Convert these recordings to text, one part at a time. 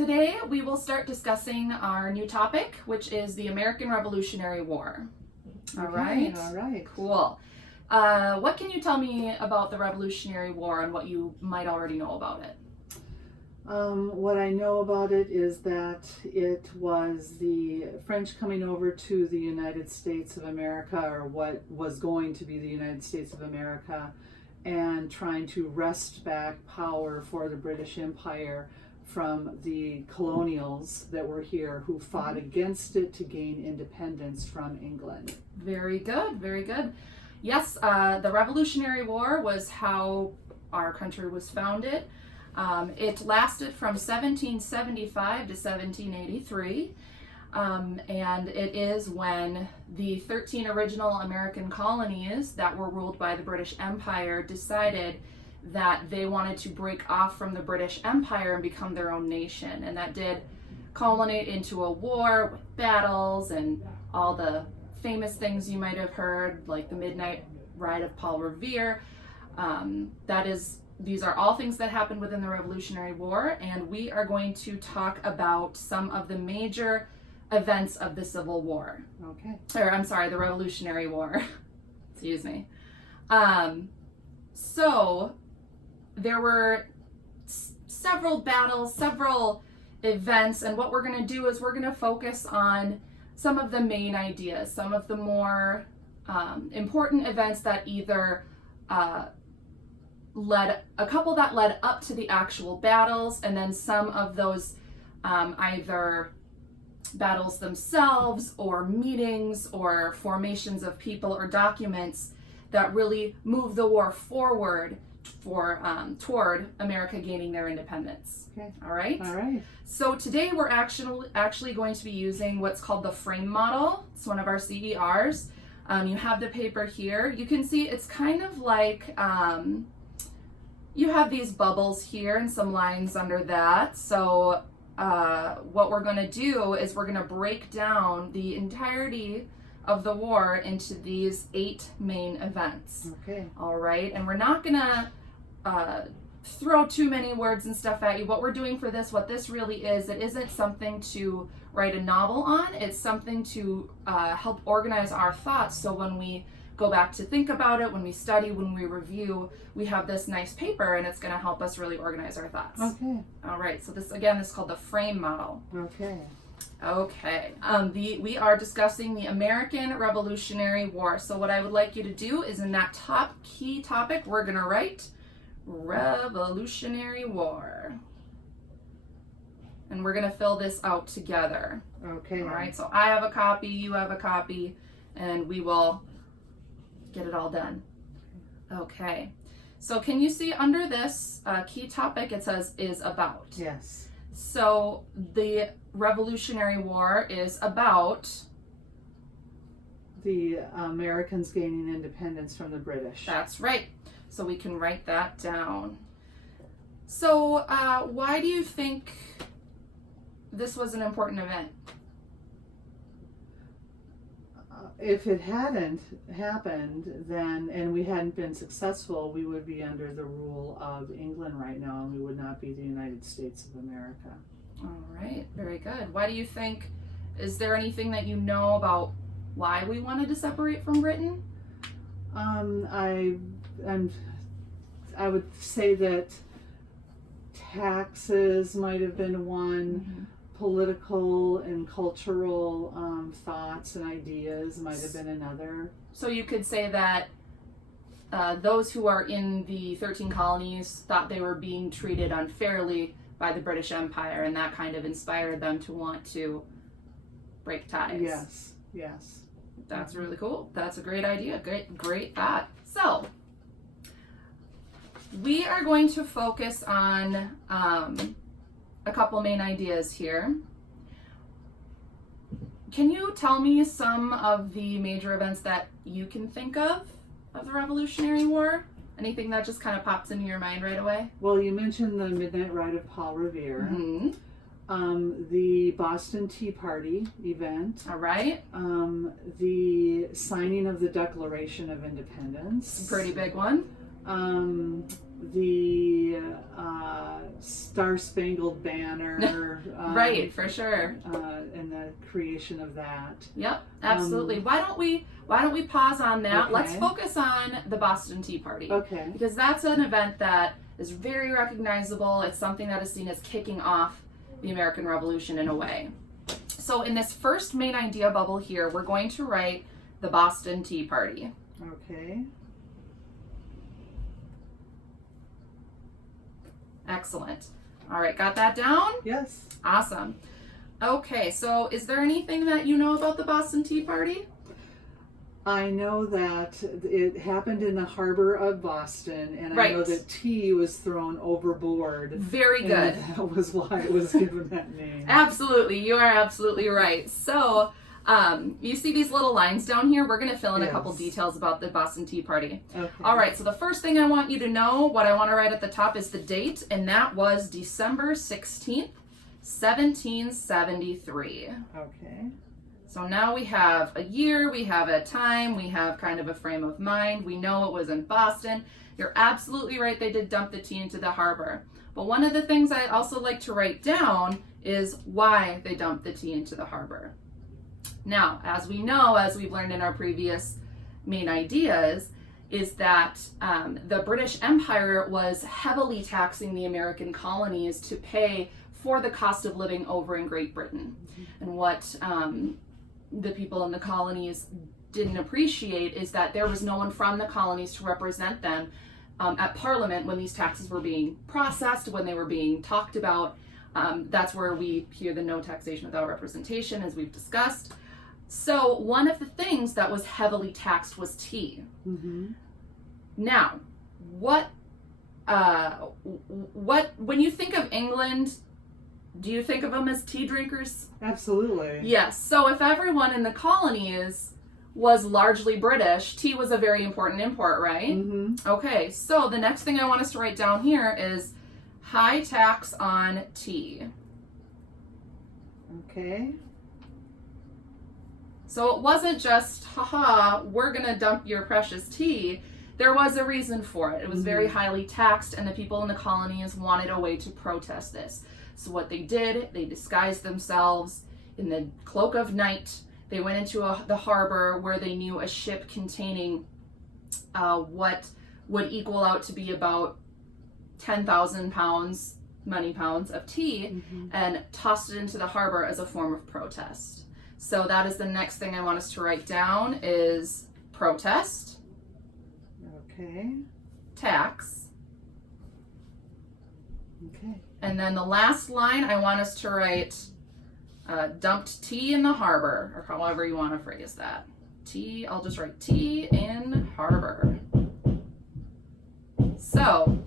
Today we will start discussing our new topic, which is the American Revolutionary War. All right. Cool. What can you tell me about the Revolutionary War and what you might already know about it? What I know about it is that it was the French coming over to the United States of America, or what was going to be the United States of America, and trying to wrest back power for the British Empire from the colonials that were here who fought against it to gain independence from England. Very good, very good. Yes, the Revolutionary War was how our country was founded. It lasted from 1775 to 1783, and it is when the 13 original American colonies that were ruled by the British Empire decided that they wanted to break off from the British Empire and become their own nation, and that did culminate into a war with battles and all the famous things you might have heard, like the Midnight Ride of Paul Revere. These are all things that happened within the Revolutionary War, and we are going to talk about some of the major events of the Civil War. Okay. Or, I'm sorry, the Revolutionary War. Excuse me. So, there were several battles, several events, and what we're going to do is we're going to focus on some of the main ideas, some of the more important events that either led up to the actual battles, and then some of those either battles themselves or meetings or formations of people or documents that really move the war forward toward America gaining their independence. Okay. All right? All right. So today we're actually going to be using what's called the frame model. It's one of our CERs. You have the paper here. You can see it's kind of like you have these bubbles here and some lines under that. So what we're going to do is we're going to break down the entirety of the war into these 8 main events. Okay. All right, and we're not going to throw too many words and stuff at you. What we're doing for this, what this really is, it isn't something to write a novel on. It's something to help organize our thoughts, so when we go back to think about it, when we study, when we review, we have this nice paper, and it's going to help us really organize our thoughts. Okay. All right, so this is called the frame model. Okay. Okay, we are discussing the American Revolutionary War. So what I would like you to do is, in that top key topic, we're going to write Revolutionary War. And we're going to fill this out together. Okay. All right, so I have a copy, you have a copy, and we will get it all done. Okay, so can you see under this key topic it says is about? Yes. So the Revolutionary War is about the Americans gaining independence from the British. That's right. So we can write that down. So why do you think this was an important event? If it hadn't happened then, and we hadn't been successful, we would be under the rule of England right now, and we would not be the United States of America. All right, very good. Why do you think, is there anything that you know about why we wanted to separate from Britain? I would say that taxes might have been one. Mm-hmm. Political and cultural thoughts and ideas might have been another. So you could say that those who are in the 13 colonies thought they were being treated unfairly by the British Empire, and that kind of inspired them to want to break ties. Yes, yes. That's really cool. That's a great idea. Great thought. So we are going to focus on a couple main ideas here. Can you tell me some of the major events that you can think of the Revolutionary War? Anything that just kind of pops into your mind right away? Well, you mentioned the Midnight Ride of Paul Revere. Mm-hmm. The Boston Tea Party event. All right. The signing of the Declaration of Independence. Pretty big one. the Star Spangled Banner, Right, for sure. and the creation of that. Yep, absolutely. Why don't we pause on that? Okay. Let's focus on the Boston Tea Party. Okay. Because that's an event that is very recognizable. It's something that is seen as kicking off the American Revolution in a way. So in this first main idea bubble here, we're going to write the Boston Tea Party. Okay. Excellent. All right, got that down? Yes. Awesome. Okay, so is there anything that you know about the Boston Tea Party? I know that it happened in the harbor of Boston, and I know Right. that tea was thrown overboard. Very good. And that was why it was given that name. Absolutely, you are absolutely right. So, you see these little lines down here? We're going to fill in a couple Yes. details about the Boston Tea Party. Okay. All right, so the first thing I want you to know, what I want to write at the top is the date, and that was December 16th, 1773. Okay. So now we have a year, we have a time, we have kind of a frame of mind. We know it was in Boston. You're absolutely right, they did dump the tea into the harbor. But one of the things I also like to write down is why they dumped the tea into the harbor. Now, as we know, as we've learned in our previous main ideas, is that the British Empire was heavily taxing the American colonies to pay for the cost of living over in Great Britain. And what the people in the colonies didn't appreciate is that there was no one from the colonies to represent them at Parliament when these taxes were being processed, when they were being talked about. That's where we hear the no taxation without representation, as we've discussed. So one of the things that was heavily taxed was tea. Mm-hmm. Now, what when you think of England, do you think of them as tea drinkers? Absolutely. Yes. So if everyone in the colonies was largely British, tea was a very important import, right? Mm-hmm. Okay, so the next thing I want us to write down here is high tax on tea. Okay. So it wasn't just, haha, we're going to dump your precious tea. There was a reason for it. It was very highly taxed, and the people in the colonies wanted a way to protest this. So what they did, they disguised themselves in the cloak of night. They went into the harbor where they knew a ship containing what would equal out to be about 10,000 pounds, money pounds of tea, and tossed it into the harbor as a form of protest. So that is the next thing I want us to write down is protest, Okay. tax, Okay. and then the last line I want us to write dumped tea in the harbor, or however you want to phrase that. Tea, I'll just write tea in harbor. So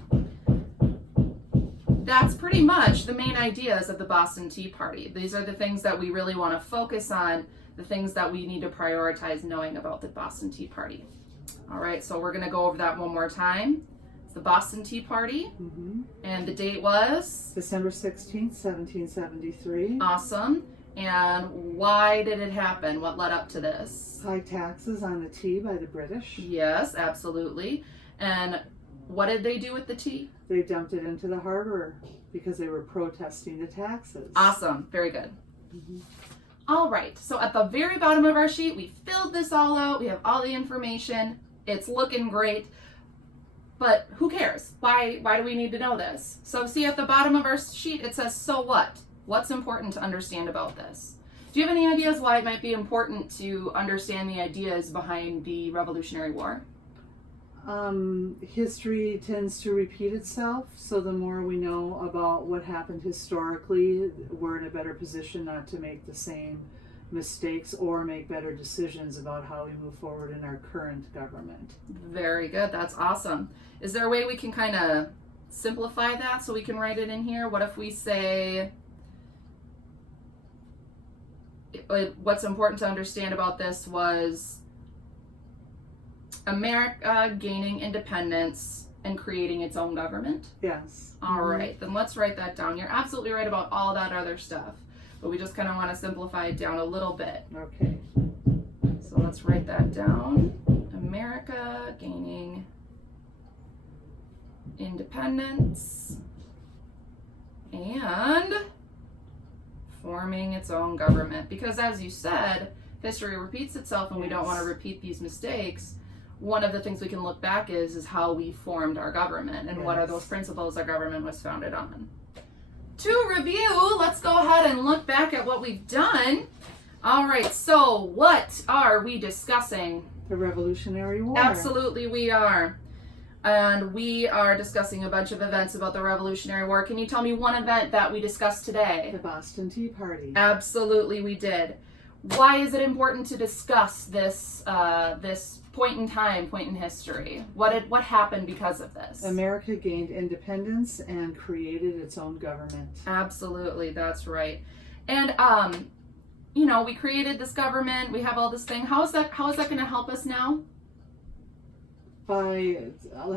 that's pretty much the main ideas of the Boston Tea Party. These are the things that we really want to focus on, the things that we need to prioritize knowing about the Boston Tea Party. All right, so we're going to go over that one more time. It's the Boston Tea Party, and the date was? December 16th, 1773. Awesome. And why did it happen? What led up to this? High taxes on the tea by the British. Yes, absolutely. And what did they do with the tea? They dumped it into the harbor because they were protesting the taxes. Awesome. Very good. All right. So at the very bottom of our sheet, we filled this all out. We have all the information. It's looking great. But who cares? Why do we need to know this? So see at the bottom of our sheet, it says, so what? What's important to understand about this? Do you have any ideas why it might be important to understand the ideas behind the Revolutionary War? History tends to repeat itself, so the more we know about what happened historically, we're in a better position not to make the same mistakes or make better decisions about how we move forward in our current government. Very good. That's awesome. Is there a way we can kind of simplify that so we can write it in here? What if we say what's important to understand about this was America gaining independence and creating its own government? Yes. All right, then let's write that down. You're absolutely right about all that other stuff, but we just kind of want to simplify it down a little bit. Okay. So let's write that down. America gaining independence, and forming its own government. Because as you said, history repeats itself and we don't want to repeat these mistakes. One of the things we can look back is how we formed our government and what are those principles our government was founded on. To review, let's go ahead and look back at what we've done. All right, so what are we discussing? The Revolutionary War. Absolutely, we are. And we are discussing a bunch of events about the Revolutionary War. Can you tell me one event that we discussed today? The Boston Tea Party. Absolutely, we did. Why is it important to discuss this this point in time, point in history? What happened because of this? America gained independence and created its own government. Absolutely, that's right. And we created this government. We have all this thing. How is that going to help us now? By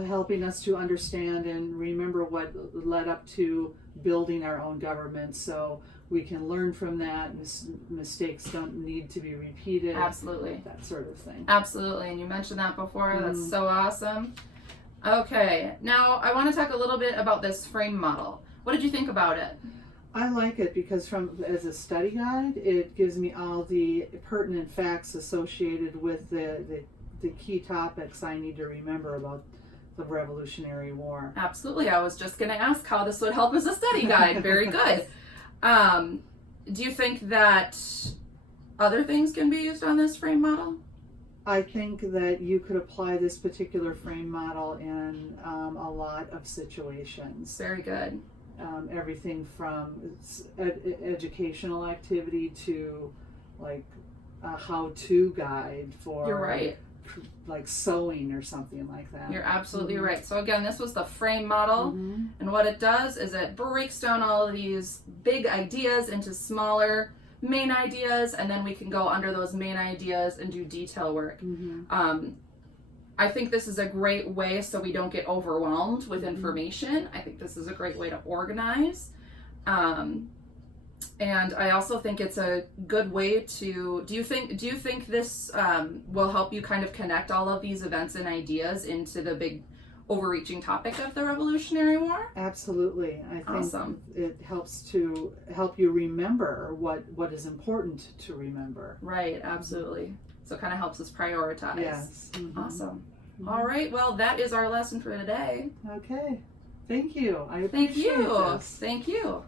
helping us to understand and remember what led up to building our own government, so we can learn from that. Mistakes don't need to be repeated. Absolutely. That sort of thing. Absolutely, and you mentioned that before. That's so awesome. Okay, now I want to talk a little bit about this frame model. What did you think about it? I like it because as a study guide, it gives me all the pertinent facts associated with the key topics I need to remember about the Revolutionary War. Absolutely. I was just going to ask how this would help as a study guide. Very good. Do you think that other things can be used on this frame model? I think that you could apply this particular frame model in a lot of situations. Very good. Everything from educational activity to like a how-to guide for You're right. like sewing or something like that. You're absolutely right. So again, this was the frame model, and what it does is it breaks down all of these big ideas into smaller main ideas, and then we can go under those main ideas and do detail work. I think this is a great way so we don't get overwhelmed with information. I think this is a great way to organize. And I also think it's a good way to, do you think this will help you kind of connect all of these events and ideas into the big overreaching topic of the Revolutionary War? Absolutely. I think Awesome. It helps to help you remember what is important to remember. Right, absolutely. So it kind of helps us prioritize. Yes. Awesome. All right, well, that is our lesson for today. Okay. Thank you. I Thank appreciate you. this. Thank you.